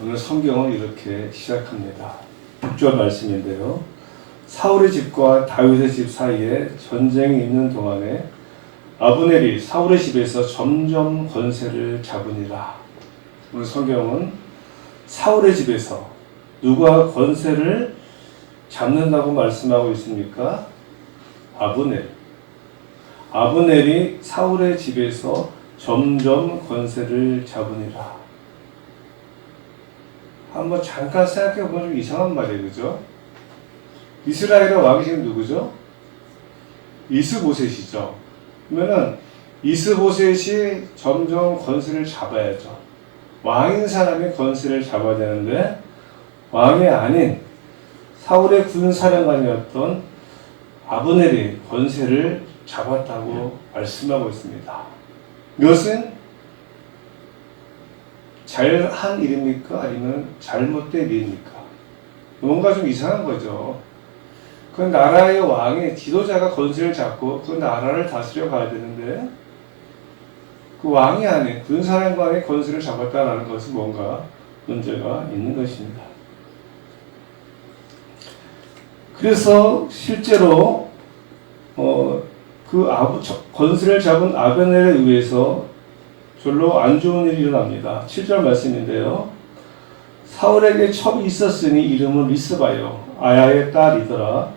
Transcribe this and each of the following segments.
오늘 성경은 이렇게 시작합니다. 6절 말씀인데요. 사울의 집과 다윗의 집 사이에 전쟁이 있는 동안에 아브넬이 사울의 집에서 점점 권세를 잡으니라. 오늘 성경은 사울의 집에서 누가 권세를 잡는다고 말씀하고 있습니까? 아브넬. 아브넬이 사울의 집에서 점점 권세를 잡으니라. 한번 잠깐 생각해보면 좀 이상한 말이에요. 그죠? 이스라엘의 왕이 지금 누구죠? 이스보셋이죠. 그러면은 이스보셋이 점점 권세를 잡아야죠. 왕인 사람이 권세를 잡아야 되는데 왕이 아닌 사울의 군사령관이었던 아브넬이 권세를 잡았다고 말씀하고 있습니다. 이것은 잘한 일입니까? 아니면 잘못된 일입니까? 뭔가 좀 이상한 거죠. 그 나라의 왕이 지도자가 권세를 잡고 그 나라를 다스려 가야 되는데 그 왕이 아닌 군사령관이 권세를 잡았다라는 것은 뭔가 문제가 있는 것입니다. 그래서 실제로 권세를 잡은 아브넬에 의해서 별로 안 좋은 일이 일어납니다. 7절 말씀인데요. 사울에게 첩이 있었으니 이름은 리스바요 아야의 딸이더라.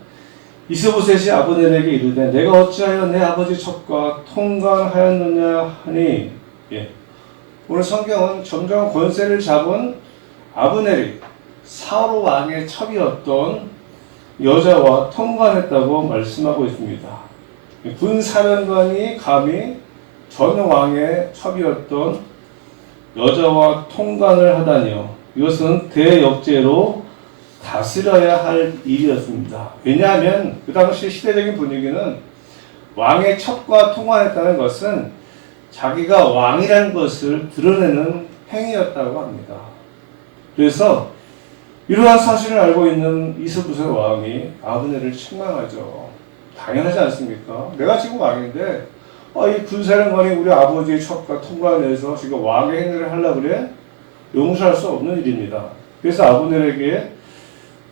이스보셋이 아브넬에게 이르되 내가 어찌하여 내 아버지 첩과 통관하였느냐 하니. 오늘 성경은 점점 권세를 잡은 아브넬이 사울 왕의 첩이었던 여자와 통관했다고 말씀하고 있습니다. 군사령관이 감히 전 왕의 첩이었던 여자와 통관을 하다니요. 이것은 대역죄로 다스려야 할 일이었습니다. 왜냐하면 그 당시 시대적인 분위기는 왕의 첩과 통관했다는 것은 자기가 왕이라는 것을 드러내는 행위였다고 합니다. 그래서 이러한 사실을 알고 있는 이스보셋 왕이 아브넬을 책망하죠. 당연하지 않습니까? 내가 지금 왕인데 이 군사령관이 우리 아버지의 첩과 통관해서 지금 왕의 행위를 하려고 그래? 용서할 수 없는 일입니다. 그래서 아브넬에게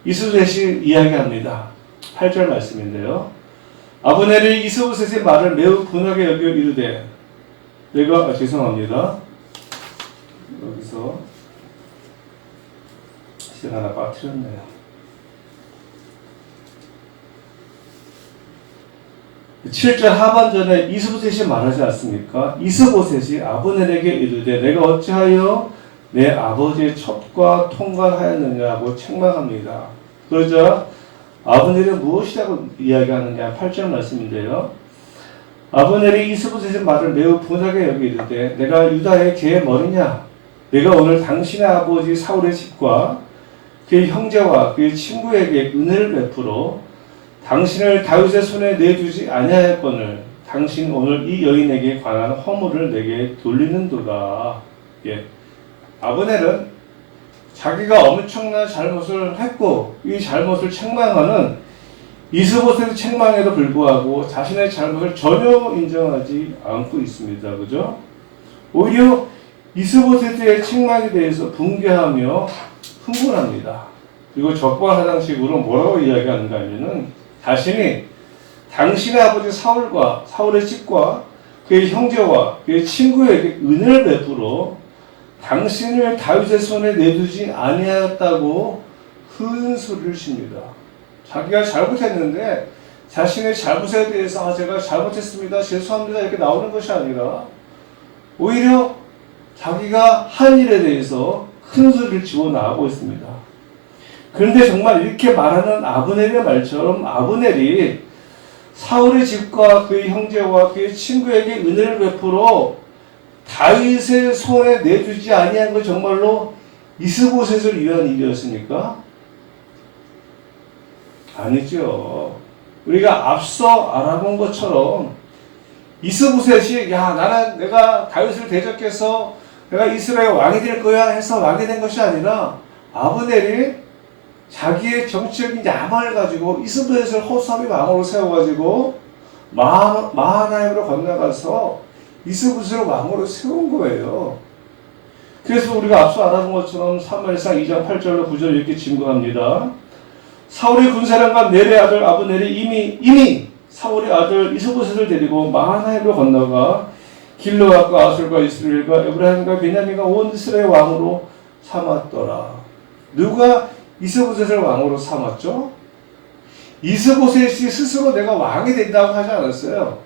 이스보셋이 이야기합니다. 8절 말씀인데요. 아브넬이 이스보셋의 말을 매우 분하게 여겨 이르되 죄송합니다. 여기서 시간 하나 빠뜨렸네요. 7절 하반전에 이스보셋이 말하지 않습니까? 이스보셋이 아브넬에게 이르되 내가 어찌하여 내 아버지의 첩과 통관하였느냐고 책망합니다. 그러자 아브넬이 무엇이라고 이야기하느냐 8절 말씀인데요. 아브넬이 이스보셋의 말을 매우 분하게 여기 이르되 내가 유다의 개의 머리냐? 내가 오늘 당신의 아버지 사울의 집과 그의 형제와 그의 친구에게 은혜를 베풀어 당신을 다윗의 손에 내두지 아니하였거늘 당신 오늘 이 여인에게 관한 허물을 내게 돌리는도다. 아브넬은 자기가 엄청난 잘못을 했고 이 잘못을 책망하는 이스보셋의 책망에도 불구하고 자신의 잘못을 전혀 인정하지 않고 있습니다. 그죠? 오히려 이스보셋의 책망에 대해서 붕괴하며 흥분합니다. 그리고 적반하장식으로 뭐라고 이야기하는가 하면은 자신이 당신의 아버지 사울과 사울의 집과 그의 형제와 그의 친구에게 은혜를 베풀어 당신을 다윗의 손에 내두지 아니하였다고 큰 소리를 칩니다. 자기가 잘못했는데 자신의 잘못에 대해서 제가 잘못했습니다. 죄송합니다. 이렇게 나오는 것이 아니라 오히려 자기가 한 일에 대해서 큰 소리를 치고 나오고 있습니다. 그런데 정말 이렇게 말하는 아브넬의 말처럼 아브넬이 사울의 집과 그의 형제와 그의 친구에게 은혜를 베풀어 다윗의 손에 내주지 아니한 것 정말로 이스보셋을 위한 일이었습니까? 아니죠. 우리가 앞서 알아본 것처럼 이스보셋이 내가 다윗을 대적해서 내가 이스라엘 왕이 될 거야 해서 왕이 된 것이 아니라 아브넬이 자기의 정치적인 야망을 가지고 이스보셋을 허수아비 왕으로 세워가지고 마하나임으로 건너가서 이스보셋을 왕으로 세운 거예요. 그래서 우리가 앞서 알아본 것처럼 사무엘상 2장 8절로 9절 이렇게 증거합니다. 사울의 군사령관 넬의 아들 아브넬이 이미 사울의 아들 이스보셋을 데리고 마하나임으로 건너가 길르앗과 아술과 이스라엘과 에브라임과 베냐민과 온 이스라엘 왕으로 삼았더라. 누가 이스보셋을 왕으로 삼았죠? 이스보셋이 스스로 내가 왕이 된다고 하지 않았어요.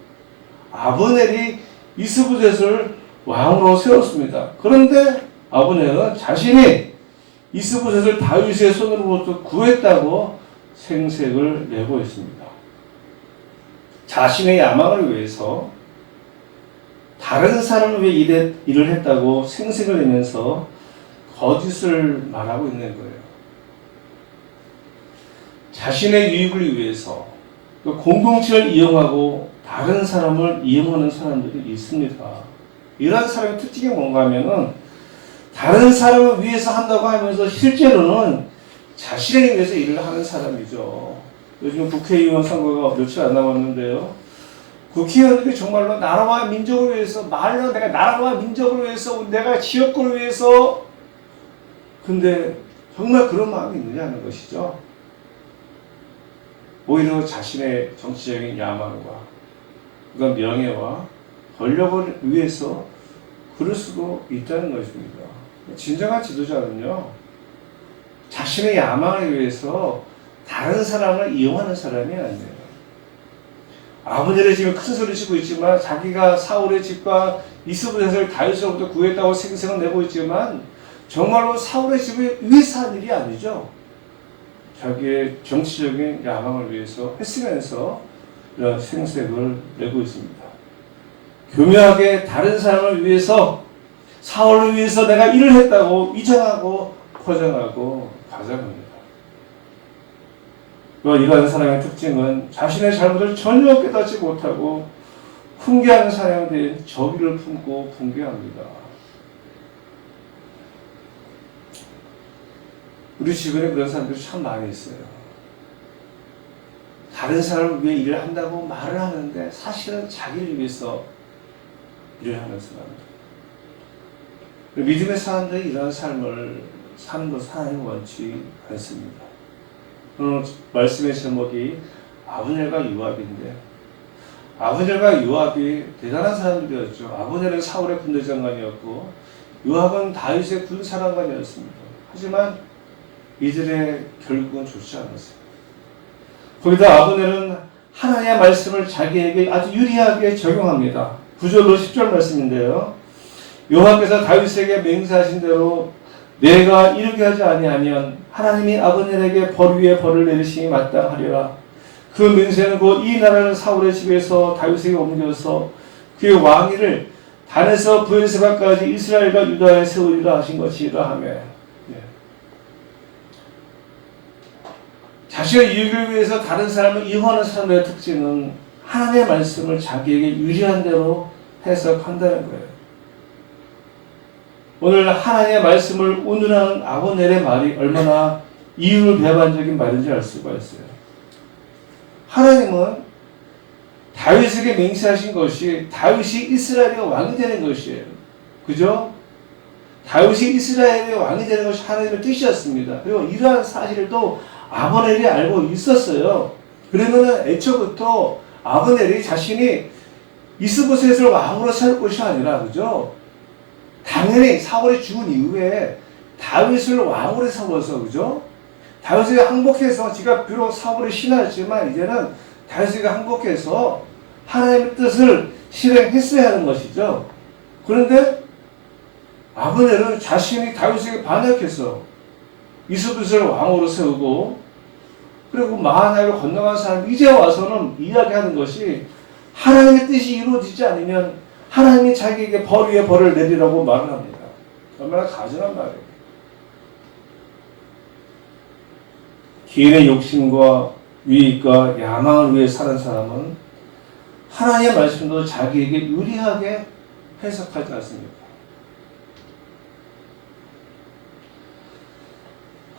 아브넬이 이스보셋을 왕으로 세웠습니다. 그런데 아브넬은 자신이 이스보셋을 다윗의 손으로부터 구했다고 생색을 내고 있습니다. 자신의 야망을 위해서 다른 사람을 위해 일을 했다고 생색을 내면서 거짓을 말하고 있는 거예요. 자신의 유익을 위해서 공동체를 이용하고 다른 사람을 이용하는 사람들이 있습니다. 이러한 사람의 특징이 뭔가 하면은 다른 사람을 위해서 한다고 하면서 실제로는 자신을 위해서 일을 하는 사람이죠. 요즘 국회의원 선거가 며칠 안 남았는데요. 국회의원들이 정말로 나라와 민족을 위해서 말로 내가 나라와 민족을 위해서 내가 지역구를 위해서 근데 정말 그런 마음이 있느냐는 것이죠. 오히려 자신의 정치적인 야망과 그런 명예와 권력을 위해서 그럴 수도 있다는 것입니다. 진정한 지도자는요, 자신의 야망을 위해서 다른 사람을 이용하는 사람이 아니에요. 아브넬이 지금 큰 소리 치고 있지만 자기가 사울의 집과 이스보셋을 다윗으로부터 구했다고 생색을 내고 있지만 정말로 사울의 집을 위해서 한 일이 아니죠. 자기의 정치적인 야망을 위해서 했으면서 이런 생색을 내고 있습니다. 교묘하게 다른 사람을 위해서 사울을 위해서 내가 일을 했다고 위장하고 포장하고 가장합니다. 이러한 사람의 특징은 자신의 잘못을 전혀 깨닫지 못하고 훈계하는 사람에 대한 저기를 품고 분개합니다. 우리 주변에 그런 사람들이 참 많이 있어요. 다른 사람을 위해 일을 한다고 말을 하는데 사실은 자기를 위해서 일을 하는 사람들. 믿음의 사람들이 이런 삶을 사는 것을 하나님 원치 않습니다. 오늘 말씀의 제목이 아브넬과 요압인데 아브넬과 요압이 대단한 사람들이었죠. 아브넬은 사울의 군대장관이었고 요압은 다윗의 군사령관이었습니다. 하지만 이들의 결국은 좋지 않았어요. 거기다 아브넬은 하나님의 말씀을 자기에게 아주 유리하게 적용합니다. 9절로 10절 말씀인데요. 여호와께서 다윗에게 맹세하신 대로 내가 이르게 하지 아니하면 하나님이 아브넬에게 벌 위에 벌을 내리심이 마땅하리라. 그 맹세는 곧 이 나라를 사울의 집에서 다윗에게 옮겨서 그의 왕위를 단에서 브엘세바까지 이스라엘과 유다에 세우리라 하신 것이라 하며 자신의 이익을 위해서 다른 사람을 이용하는 사람의 특징은 하나님의 말씀을 자기에게 유리한 대로 해석한다는 거예요. 오늘 하나님의 말씀을 운운하는 아브넬의 말이 얼마나 이율배반적인 말인지 알 수가 있어요. 하나님은 다윗에게 맹세하신 것이 다윗이 이스라엘의 왕이 되는 것이에요. 그죠? 다윗이 이스라엘의 왕이 되는 것이 하나님의 뜻이었습니다. 그리고 이러한 사실도 아브넬이 알고 있었어요. 그러면 애초부터 아브넬이 자신이 이스보셋을 왕으로 세울 것이 아니라, 그죠? 당연히 사울이 죽은 이후에 다윗을 왕으로 세워서, 그죠? 다윗이 항복해서, 지가 비록 사울의 신하였지만 이제는 다윗이 항복해서 하나님의 뜻을 실행했어야 하는 것이죠. 그런데 아브넬은 자신이 다윗에게 반역해서 이스보셋을 왕으로 세우고, 그리고 마하나임을 건너간 사람이 이제 와서는 이야기하는 것이 하나님의 뜻이 이루어지지 않으면 하나님이 자기에게 벌 위에 벌을 내리라고 말을 합니다. 얼마나 가증한 말이에요. 개인의 욕심과 유익과 야망을 위해 사는 사람은 하나님의 말씀도 자기에게 유리하게 해석하지 않습니다.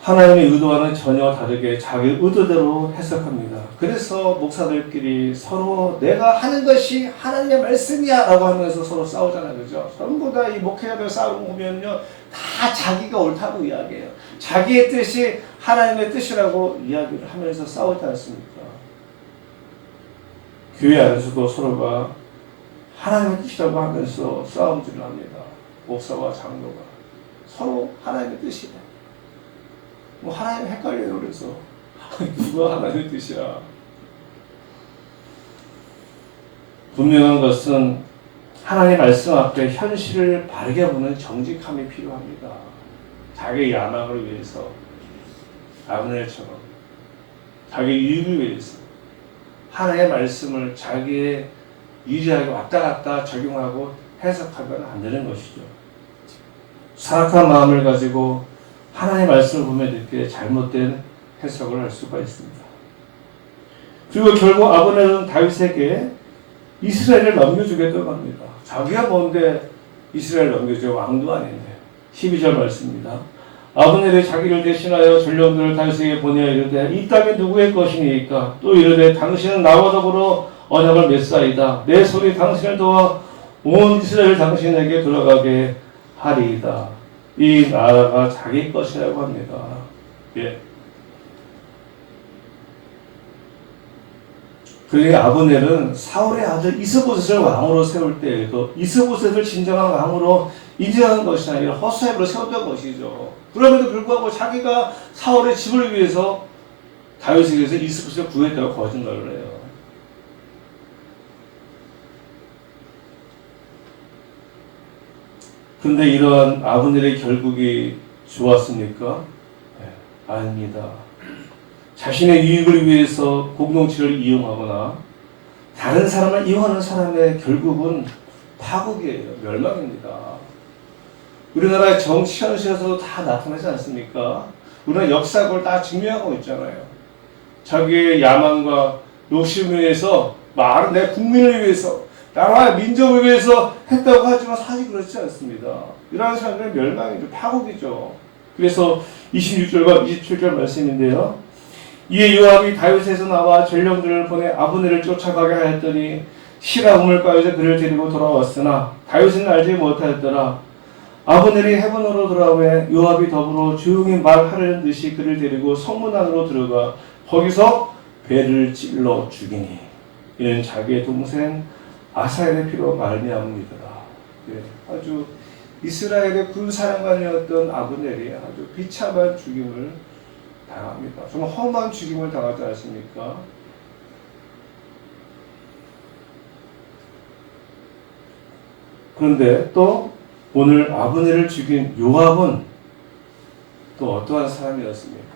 하나님의 의도와는 전혀 다르게 자기 의도대로 해석합니다. 그래서 목사들끼리 서로 내가 하는 것이 하나님의 말씀이야 라고 하면서 서로 싸우잖아요. 그죠? 전부 다 이 목회자들 싸우고 보면요, 다 자기가 옳다고 이야기해요. 자기의 뜻이 하나님의 뜻이라고 이야기를 하면서 싸우지 않습니까? 교회 안에서도 서로가 하나님의 뜻이라고 하면서 싸움질을 합니다. 목사와 장로가 서로 하나님의 뜻이다. 뭐 하나님 헷갈려요. 그래서 누가 하나님의 뜻이야? 분명한 것은 하나님의 말씀 앞에 현실을 바르게 보는 정직함이 필요합니다. 자기의 야망을 위해서, 아브넬처럼 자기 이익을 위해서 하나님의 말씀을 자기의 유리하게 왔다 갔다 적용하고 해석하면 안 되는 것이죠. 사악한 마음을 가지고 하나님의 말씀을 보면 이렇게 잘못된 해석을 할 수가 있습니다. 그리고 결국 아브넬은 다윗에게 이스라엘을 넘겨주겠다고 합니다. 자기가 뭔데 이스라엘을 넘겨줘? 왕도 아닌데. 12절 말씀입니다. 아브넬이 자기를 대신하여 전령들을 다윗에게 보내어 이르되 이 땅이 누구의 것이니까? 또 이르되 당신은 나와 더불어 언약을 맺사이다. 내 손이 당신을 도와 온 이스라엘 당신에게 돌아가게 하리이다. 이 나라가 자기 것이라고 합니다. 예. 그러니까 아브넬은 사울의 아들 이스보셋을 왕으로 세울 때에도 이스보셋을 진정한 왕으로 인정한 것이 아니라 허수아비로 세웠던 것이죠. 그럼에도 불구하고 자기가 사울의 집을 위해서 다윗에 의해서 이스보셋을 구했다고 거짓말을 해요. 그런데 이러한 아브넬의 결국이 좋았습니까? 네, 아닙니다. 자신의 이익을 위해서 공동체를 이용하거나 다른 사람을 이용하는 사람의 결국은 파국이에요. 멸망입니다. 우리나라의 정치 현실에서도 다 나타나지 않습니까? 우리나라 역사가 그걸 다 증명하고 있잖아요. 자기의 야망과 욕심을 위해서 말은 내 국민을 위해서 나라와 민족을 위해서 했다고 하지만 사실 그렇지 않습니다. 이러한 사람들은 멸망이죠. 파국이죠. 그래서 26절과 27절 말씀인데요. 이에 요압이 다윗에서 나와 전령들을 보내 아브넬을 쫓아가게 하였더니 시라 우물가에서 그를 데리고 돌아왔으나 다윗은 알지 못하였더라. 아브넬이 헤브론으로 돌아오매 요압이 더불어 조용히 말하려는 듯이 그를 데리고 성문 안으로 들어가 거기서 배를 찔러 죽이니 이는 자기의 동생 아사엘의 피로 말미암음이더라. 네, 아주 이스라엘의 군사령관이었던 아브넬이 아주 비참한 죽임을 당합니다. 정말 험한 죽임을 당하지 않습니까? 그런데 또 오늘 아브넬을 죽인 요압은 또 어떠한 사람이었습니까?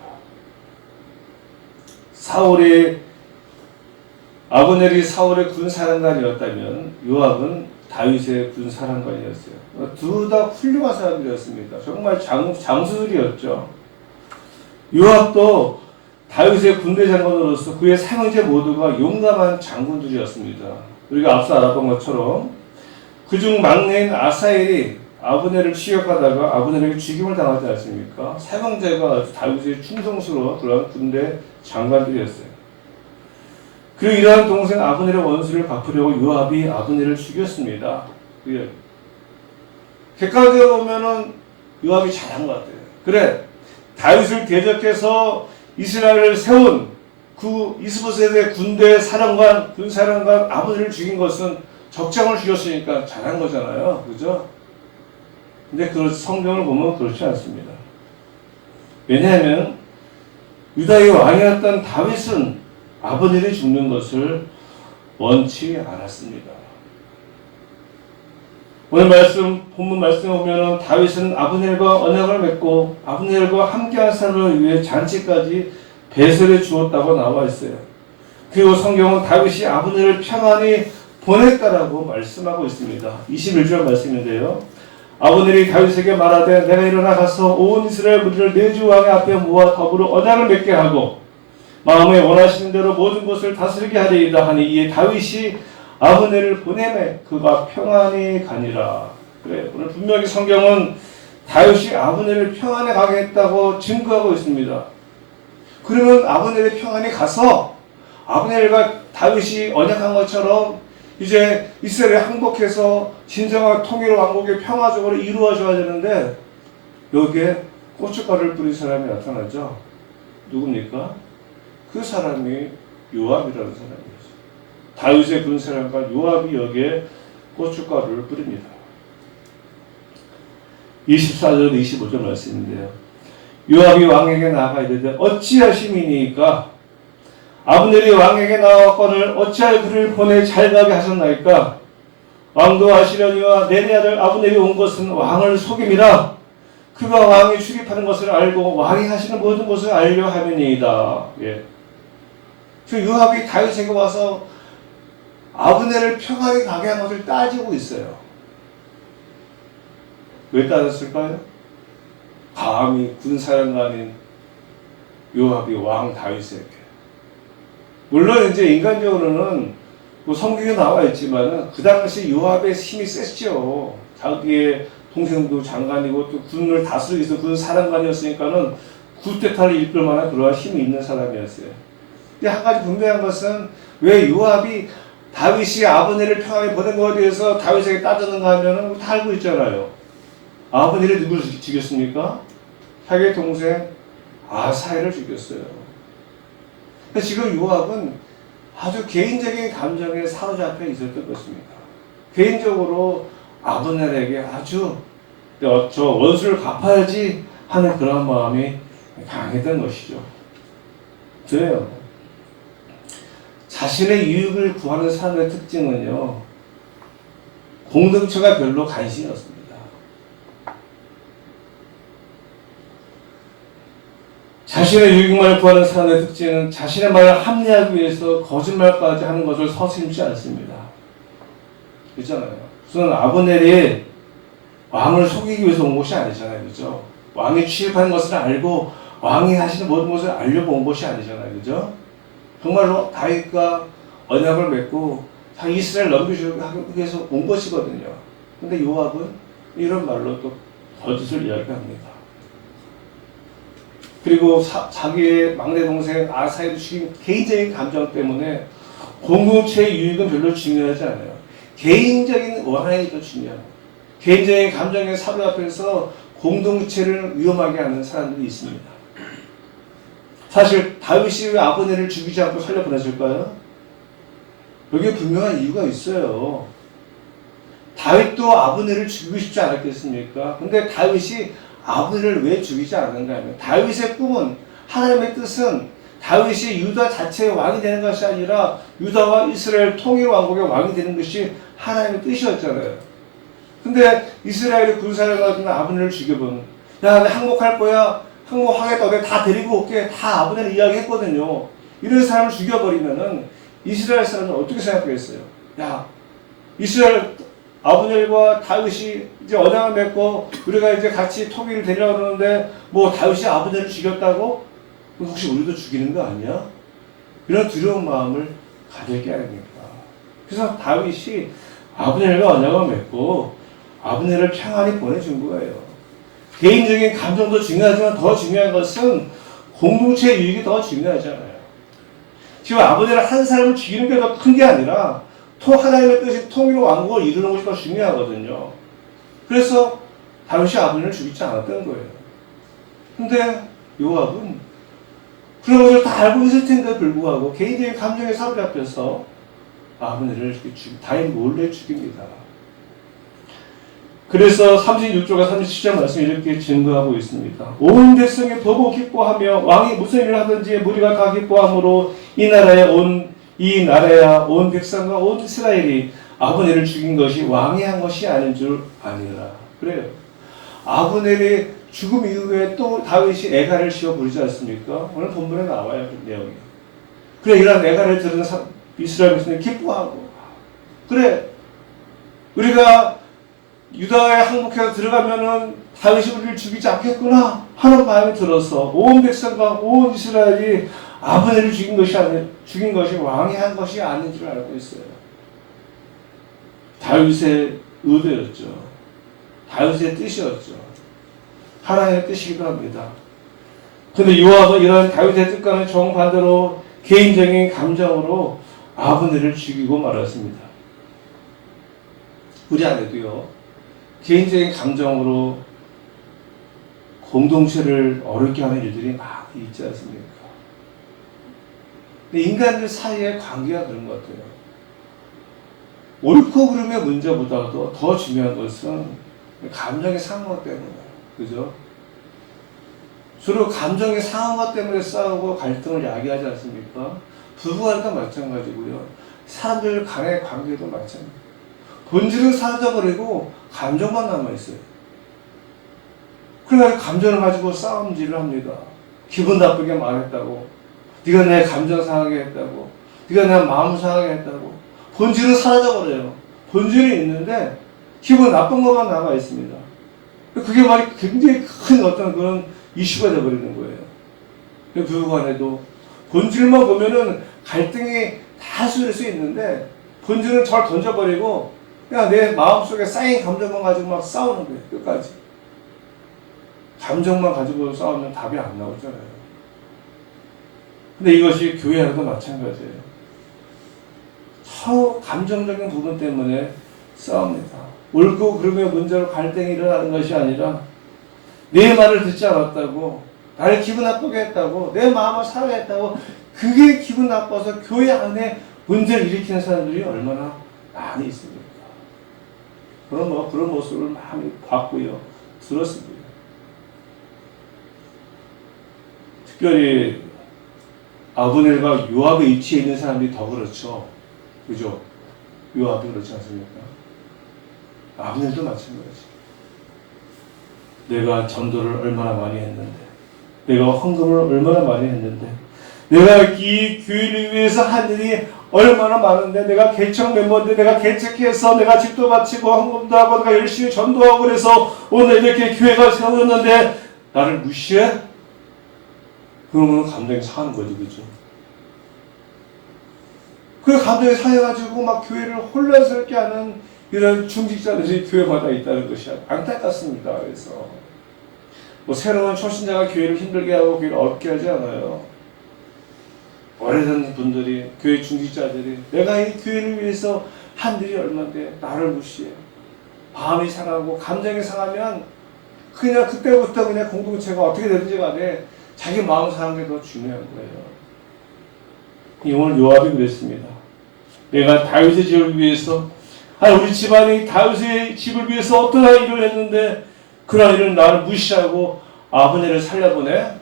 아브넬이 사울의 군사령관이었다면 요압은 다윗의 군사령관이었어요. 둘 다 훌륭한 사람들이었습니다. 정말 장수들이었죠. 요압도 다윗의 군대 장관으로서 그의 삼형제 모두가 용감한 장군들이었습니다. 우리가 앞서 알았던 것처럼 그중 막내인 아사엘이 아브넬을 추격하다가 아브넬에게 죽임을 당하지 않습니까? 삼형제가 다윗의 충성스러운 그런 군대 장관들이었어요. 그리고 이러한 동생 아브넬의 원수를 갚으려고 요압이 아브넬을 죽였습니다. 객관적으로 보면은 요압이 잘한 것 같아요. 그래, 다윗을 대적해서 이스라엘을 세운 그 이스보셋의 군대 사령관, 군사령관 아브넬을 죽인 것은 적장을 죽였으니까 잘한 거잖아요. 그죠? 근데 그 성경을 보면 그렇지 않습니다. 왜냐하면 유다의 왕이었던 다윗은 아브넬이 죽는 것을 원치 않았습니다. 오늘 본문 말씀에 보면 다윗은 아브넬과 언약을 맺고 아브넬과 함께한 삶을 위해 잔치까지 배설해 주었다고 나와 있어요. 그리고 성경은 다윗이 아브넬을 평안히 보냈다라고 말씀하고 있습니다. 21절 말씀인데요. 아브넬이 다윗에게 말하되 내가 일어나 가서 온 이스라엘 무리를 내 주 왕의 앞에 모아 더불어 언약을 맺게 하고 마음에 원하시는 대로 모든 것을 다스리게 하리이다 하니 이에 다윗이 아브넬을 보내매 그가 평안히 가니라. 그래, 오늘 분명히 성경은 다윗이 아브넬을 평안에 가게 했다고 증거하고 있습니다. 그러면 아브넬의 평안이 가서 아브넬과 다윗이 언약한 것처럼 이제 이스라엘이 항복해서 진정한 통일 왕국의 평화적으로 이루어져야 되는데 여기에 고춧가루를 뿌린 사람이 나타나죠. 누굽니까? 그 사람이 요압이라는 사람이었어요. 다윗의 군사령관 요압이 여기에 고춧가루를 뿌립니다. 24절 25절 말씀인데요. 요압이 왕에게 나아가 이르되 어찌하심이니까 아브넬이 왕에게 나왔거늘 어찌하여 그를 보내 잘 가게 하셨나이까? 왕도 아시려니와 내네 아들 아브넬이 온 것은 왕을 속임이라. 그가 왕이 출입하는 것을 알고 왕이 하시는 모든 것을 알려 함이니이다. 예. 그 요압이 다윗에게 와서 아브넬을 평안히 가게 한 것을 따지고 있어요. 왜 따졌을까요? 감히 군사령관인 요압이 왕 다윗에게. 물론 이제 인간적으로는 뭐 성경에 나와 있지만은 그 당시 요압의 힘이 셌죠. 자기의 동생도 장관이고 또 군을 다스리기 위해서 군 사령관이었으니까는 쿠데타를 이끌 만한 그러한 힘이 있는 사람이었어요. 근데 한 가지 분명한 것은 왜 요압이 다윗이 아브넬을 평안히 보낸 것에 대해서 다윗에게 따졌는가 하면은 다 알고 있잖아요. 아브넬이 누구를 죽였습니까? 자기의 동생 아사엘을 죽였어요. 지금 요압은 아주 개인적인 감정에 사로잡혀 있었던 것입니다. 개인적으로 아브넬에게 아주 저 원수를 갚아야지 하는 그런 마음이 강했던 것이죠. 그래요. 자신의 이익을 구하는 사람의 특징은요, 공동체가 별로 관심이 없습니다. 자신의 유익만을 구하는 사람의 특징은 자신의 말을 합리하기 위해서 거짓말까지 하는 것을 서슴지 않습니다. 그렇잖아요. 우선 아브넬이 왕을 속이기 위해서 온 것이 아니잖아요. 그죠? 왕이 취입하는 것을 알고 왕이 하시는 모든 것을 알려본 것이 아니잖아요. 그죠? 정말로 다윗과 언약을 맺고 이스라엘 넘겨주기 위해서 온 것이거든요. 근데 요압은 이런 말로 또 거짓을 이야기합니다. 그리고 자기의 막내 동생 아사엘을 죽인 개인적인 감정 때문에 공동체의 유익은 별로 중요하지 않아요. 개인적인 원한이 더 중요합니다. 개인적인 감정에 사로잡혀서 공동체를 위험하게 하는 사람들이 있습니다. 사실 다윗이 왜 아브넬을 죽이지 않고 살려보냈을까요? 여기에 분명한 이유가 있어요. 다윗도 아브넬을 죽이고 싶지 않았겠습니까? 근데 다윗이 아브넬을 왜 죽이지 않는가 하면 다윗의 꿈은, 하나님의 뜻은 다윗이 유다 자체의 왕이 되는 것이 아니라 유다와 이스라엘 통일 왕국의 왕이 되는 것이 하나님의 뜻이었잖아요. 근데 이스라엘의 군사를 가지고 아브넬을 죽여보는, 야, 나 항복할 거야, 항복하겠다, 내가 다 데리고 올게, 다 아브넬을 이야기했거든요. 이런 사람을 죽여버리면은 이스라엘 사람은 어떻게 생각하겠어요? 야, 이스라엘 아브넬과 다윗이 이제 언약을 맺고 우리가 이제 같이 통일을 되려고 그러는데 뭐 다윗이 아브넬을 죽였다고? 혹시 우리도 죽이는 거 아니야? 이런 두려운 마음을 가질 게 아닙니까? 그래서 다윗이 아브넬과 언약을 맺고 아브넬을 평안히 보내준 거예요. 개인적인 감정도 중요하지만 더 중요한 것은 공동체의 유익이 더 중요하잖아요. 지금 아브넬을 한 사람을 죽이는 게 더 큰 게 아니라 하나님의 뜻이 통일 왕국을 이루는 것이 더 중요하거든요. 그래서 다윗이 아브넬을 죽이지 않았던 거예요. 근데 요압은 그런 것을 다 알고 있을 텐데 불구하고 개인적인 감정에 사로잡혀서 아브넬을 다윗 몰래 죽입니다. 그래서 36절과 37절 말씀이 이렇게 증거하고 있습니다. 온 백성이 보고 기뻐하며 왕이 무슨 일을 하든지 무리가 다 기뻐함으로 이 나라야 온 백성과 온 이스라엘이 아브넬을 죽인 것이 왕이 한 것이 아닌 줄 아니라. 그래요. 아브넬이 죽음 이후에 또 다윗이 애가를 지어 부르지 않습니까? 오늘 본문에 나와요, 그 내용이. 그래, 이런 애가를 들은 이스라엘 백성이 기뻐하고, 그래, 우리가 유다에 항복해서 들어가면은 다윗이 우리를 죽이지 않겠구나 하는 마음이 들어서 온 백성과 온 이스라엘이 아브넬을 죽인 것이 왕이 한 것이 아닌 줄 알고 있어요. 다윗의 의도였죠. 다윗의 뜻이었죠. 하나님의 뜻이기도 합니다. 근데 요압은 이런 다윗의 뜻과는 정반대로 개인적인 감정으로 아브넬을 죽이고 말았습니다. 우리 안에도요, 개인적인 감정으로 공동체를 어렵게 하는 일들이 많이 있지 않습니까? 근데 인간들 사이의 관계가 그런 것 같아요. 옳고 그름의 문제보다도 더 중요한 것은 감정이 상한 것 때문이에요. 그죠? 주로 감정이 상한 것 때문에 싸우고 갈등을 야기하지 않습니까? 부부간도 마찬가지고요. 사람들 간의 관계도 마찬가지예요. 본질은 사라져버리고 감정만 남아있어요. 그래서 감정을 가지고 싸움질을 합니다. 기분 나쁘게 말했다고, 네가 내 감정 상하게 했다고, 네가 내 마음 상하게 했다고. 본질은 사라져버려요. 본질이 있는데 기분 나쁜 것만 남아있습니다. 그게 말이 굉장히 큰 어떤 그런 이슈가 되어버리는 거예요. 부부간에도 본질만 보면은 갈등이 다 해소될 수 있는데 본질은 잘 던져버리고 그냥 내 마음속에 쌓인 감정만 가지고 막 싸우는 거예요. 끝까지. 감정만 가지고 싸우면 답이 안 나오잖아요. 근데 이것이 교회 안에도 마찬가지예요. 서로 감정적인 부분 때문에 싸웁니다. 옳고 그름의 문제로 갈등이 일어나는 것이 아니라 내 말을 듣지 않았다고, 나를 기분 나쁘게 했다고, 내 마음을 상해했다고, 그게 기분 나빠서 교회 안에 문제를 일으키는 사람들이 얼마나 많이 있습니까? 그런 모습을 많이 봤고요, 들었습니다. 특별히 아브넬과 요압의 위치에 있는 사람들이 더 그렇죠. 그죠? 요압이 그렇지 않습니까? 아브넬도 마찬가지. 내가 전도를 얼마나 많이 했는데, 내가 헌금을 얼마나 많이 했는데, 내가 이 교회를 위해서 한 일이 얼마나 많은데, 내가 개척 멤버인데, 내가 개척해서 내가 집도 바치고 헌금도 하고 내가 열심히 전도하고 그래서 오늘 이렇게 교회가 세워졌는데 나를 무시해? 그러면 감정이 상하는 거지, 그죠? 그 감정이 상해가지고 막 교회를 혼란스럽게 하는 이런 중직자들이 교회마다 있다는 것이 안타깝습니다. 그래서 뭐 새로운 초신자가 교회를 힘들게 하고 교회를 어렵게 하지 않아요. 오래된 분들이, 교회 중직자들이 내가 이 교회를 위해서 한 일이 얼마인데 나를 무시해. 마음이 상하고 감정이 상하면 그냥 그때부터 그냥 공동체가 어떻게 되든지 간에 자기 마음 상한 게 더 중요한 거예요. 오늘 요압이 그랬습니다. 내가 다윗의 집을 위해서, 우리 집안이 다윗의 집을 위해서 어떤 일을 했는데 그런 일을 나를 무시하고 아브넬을 살려보내?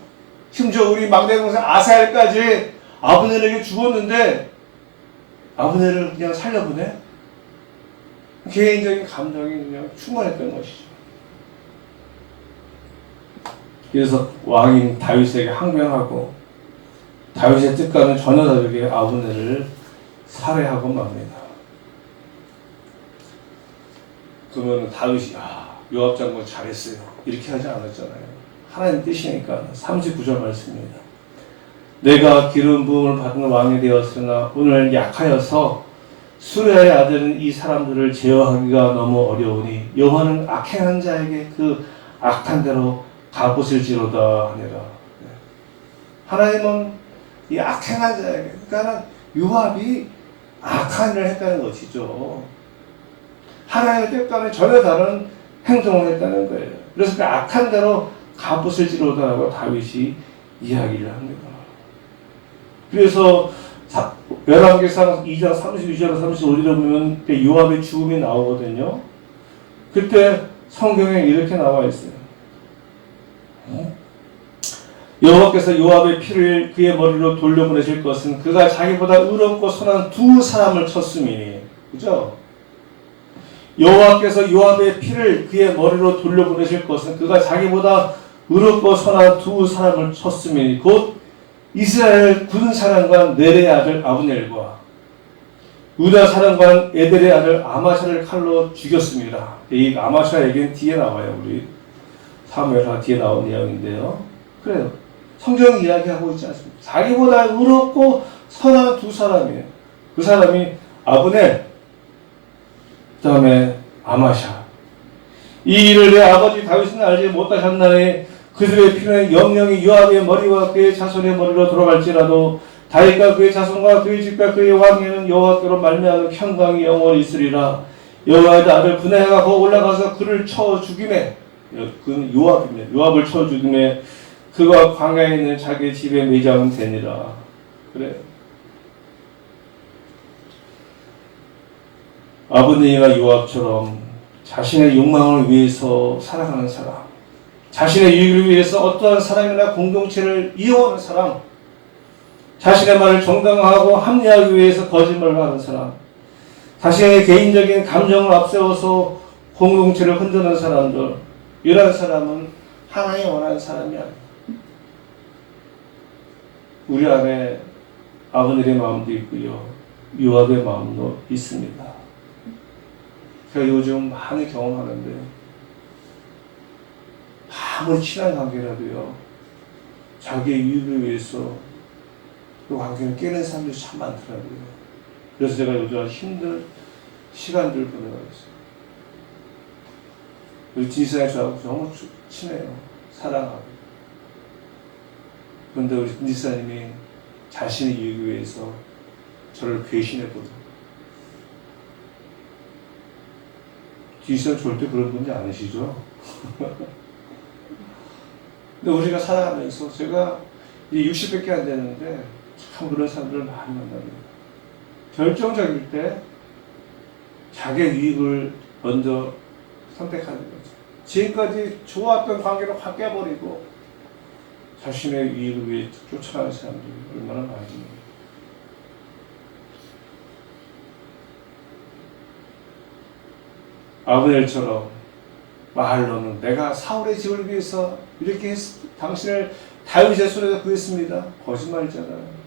심지어 우리 막내 동생 아사엘까지 아브넬에게 죽었는데 아브넬을 그냥 살려보내? 개인적인 감정이 그냥 충만했던 것이죠. 그래서 왕인 다윗에게 항명하고 다윗의 뜻과는 전혀 다르게 아브넬을 살해하고 맙니다. 그러면 다윗이 요압 장군 잘했어요 이렇게 하지 않았잖아요. 하나님 뜻이니까. 39절 말씀입니다. 내가 기름 부음을 받은 왕이 되었으나 오늘 약하여서 수레아의 아들은 이 사람들을 제어하기가 너무 어려우니 여호와는 악행한 자에게 그 악한 대로 갚으실지로다 하니라. 하나님은 이 악행한 자에게, 그러니까 요압이 악한 일을 했다는 것이죠. 하나님의 뜻과는 전혀 다른 행동을 했다는 거예요. 그래서 그 악한 대로 갚으실지로다라고 다윗이 이야기를 합니다. 그래서 열왕기상 2장 32절 35절에 보면 요압의 죽음이 나오거든요. 그때 성경에 이렇게 나와 있어요. 여호와께서 요압의 피를 그의 머리로 돌려보내실 것은 그가 자기보다 의롭고 선한 두 사람을 쳤음이니. 그죠? 여호와께서 요압의 피를 그의 머리로 돌려보내실 것은 그가 자기보다 의롭고 선한 두 사람을 쳤음이니 곧 이스라엘 군 사령관 넬의 아들 아브넬과 유다 사령관 에델의 아들 아마샤를 칼로 죽였습니다. 이 아마샤 얘기는 뒤에 나와요. 우리 사무엘하 뒤에 나온 내용인데요. 그래요. 성경이 이야기하고 있지 않습니까? 자기보다 의롭고 선한 두 사람이에요. 그 사람이 아브넬, 그 다음에 아마샤. 이 일을 내 아버지 다윗은 알지 못하셨나니 그들의 피는 영영이 요압의 머리와 그의 자손의 머리로 돌아갈지라도 다윗과 그의 자손과 그의 집과 그의 왕에는 여호와께로 말미암은 평강이 영원히 있으리라. 여호와의 아들 브네아가 거 올라가서 그를 쳐 죽이매, 그는 요압입니다. 요압을 쳐 죽이매 그가 광야에 있는 자기 집에 매장은 되니라. 그래. 아버님과 요압처럼 자신의 욕망을 위해서 살아가는 사람, 자신의 유익을 위해서 어떠한 사람이나 공동체를 이용하는 사람, 자신의 말을 정당화하고 합리하기 위해서 거짓말을 하는 사람, 자신의 개인적인 감정을 앞세워서 공동체를 흔드는 사람들, 이런 사람은 하나님 원하는 사람이 아니에요. 우리 안에 아버님의 마음도 있고요, 요압의 마음도 있습니다. 제가 요즘 많이 경험하는데 아무리 친한 관계라도요, 자기의 유익을 위해서 그 관계를 깨는 사람들이 참 많더라고요. 그래서 제가 요즘 힘든 시간들을 보내고 있어요. 우리 진사의 저하고 너무 친해요. 사랑하고. 그런데 우리 진사님이 자신의 유익을 위해서 저를 배신해보고, 진사는 절대 그런 분이 아니시죠? 근데 우리가 살아가면서 제가 이제 60밖에 안 되는데 참 그런 사람들을 많이 만납니다. 결정적일 때 자기의 유익을 먼저 선택하는 거죠. 지금까지 좋았던 관계를 확 깨버리고 자신의 유익을 위해 쫓아가는 사람들이 얼마나 많습니까? 아브넬처럼 말로는 내가 사울의 집을 위해서 이렇게 당신을 다윗의 손에서 구했습니다. 거짓말이잖아요.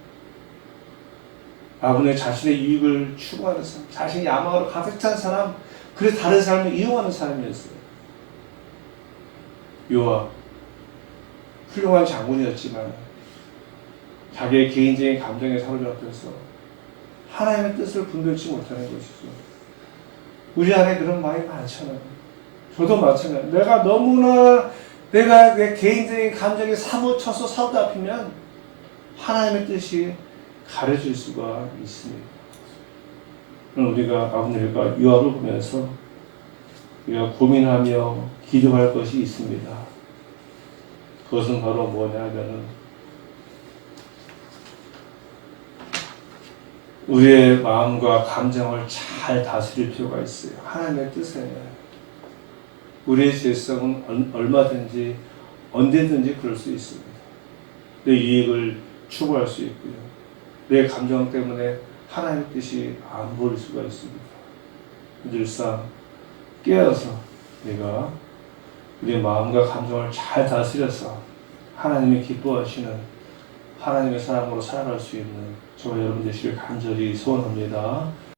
아브넬 자신의 이익을 추구하는 사람, 자신이 야망으로 가득 찬 사람, 그래서 다른 사람을 이용하는 사람이었어요. 요압, 훌륭한 장군이었지만 자기의 개인적인 감정에 사로잡혀서 하나님의 뜻을 분별치 못하는 것이죠. 우리 안에 그런 마음이 많잖아요. 저도 마찬가지예요. 내가 너무나 내 개인적인 감정에 사무쳐서 사로잡히면 하나님의 뜻이 가려질 수가 있습니다. 그럼 우리가 아브넬과 요압을 보면서 우리가 고민하며 기도할 것이 있습니다. 그것은 바로 뭐냐 하면은 우리의 마음과 감정을 잘 다스릴 필요가 있어요. 하나님의 뜻에 우리의 죄성은 얼마든지 언제든지 그럴 수 있습니다. 내 유익을 추구할 수 있고요. 내 감정 때문에 하나님의 뜻이 안 보일 수가 있습니다. 늘상 깨어서 내가 우리의 마음과 감정을 잘 다스려서 하나님이 기뻐하시는 하나님의 사람으로 살아갈 수 있는 저와 여러분 되시길 간절히 소원합니다.